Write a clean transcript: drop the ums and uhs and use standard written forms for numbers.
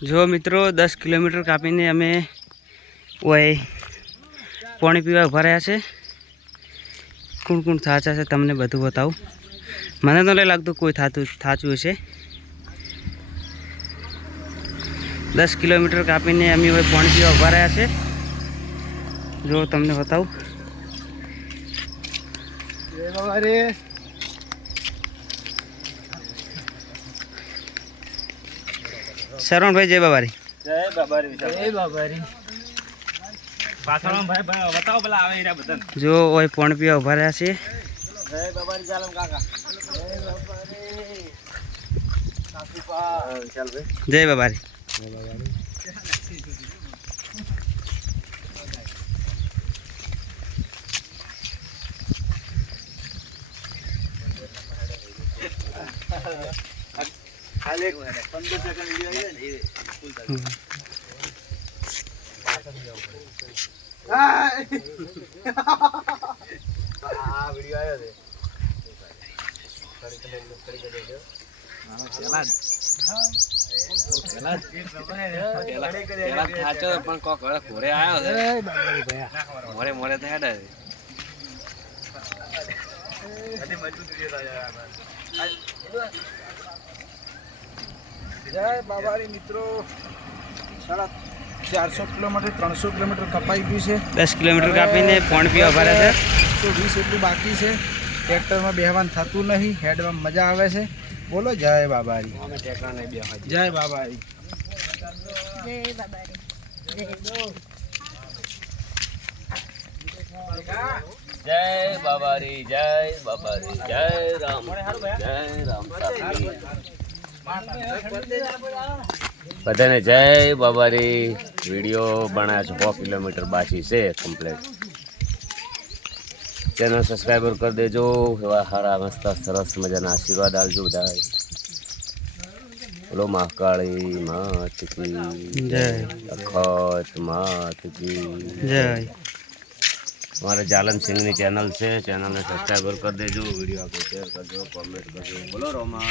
जो मित्रों 10 किलोमीटर कापीने अमे वही पानी पीवा उभा रह्या छे। कोण कोण थाचा छे तमने बधुं बतावुं। मने तो नहीं लगतुं कोई थाचुं हशे। 10 किलोमीटर कापीने अमे वही पानी पीवा उभा रह्या छे। जो तमने बतावुं। जय बाबारी। शरण भाई जय बाबारी। जय बाबारी। जय बाबारी। पाछळनो भाई बताओ पेला आवे एरा बदन। जो वही पानी पीवा उभा रह्या छे। जय बाबारी जालम काका। जय बाबारी। काकूपा चल भाई। जय बाबारी। जय बाबारी। खाली 15 सेकंड वीडियो है ने फुल था। हाय आ वीडियो आयो છે કરી દેજો હા પેલા થાચો પણ કોક ઘોડે આવ્યો છે એ બાબારી ભયા મોરે મોરે તો હેડે અડી મજબૂત વિડિયો આયા जय बाबारी मित्रों 450 किलोमीटर 300 किलोमीटर कपाई गई है। 10 किलोमीटर कापीने पानी पीवा उभा रह्या छे। 120 એટલું બાકી છે। ટ્રેક્ટર માં બેહવાન થતું નહીં, હેડમાં મજા આવે છે। બોલો જય બાબારી। અમે ટ્રેક્ટર નહીં બેહવા। જય બાબારી। जय बाबारी। जय बाबारी जय बाबारी जय राम बधाने जय बाबारी। वीडियो बनाया 100 किलोमीटर बाकी से कम्प्लीट। चैनल सब्सक्राइबर कर देजो। एवा हारा मस्त सरस मजाना आशीर्वाद आलजो बधाय। बोलो महाकाली मात की जय। अखत मात की जय। हमारे जालन सिंह की चैनल से चैनल ने सब्सक्राइबर कर देजो। वीडियो को शेयर कर दो, कमेंट कर दो। बोलो रोमा।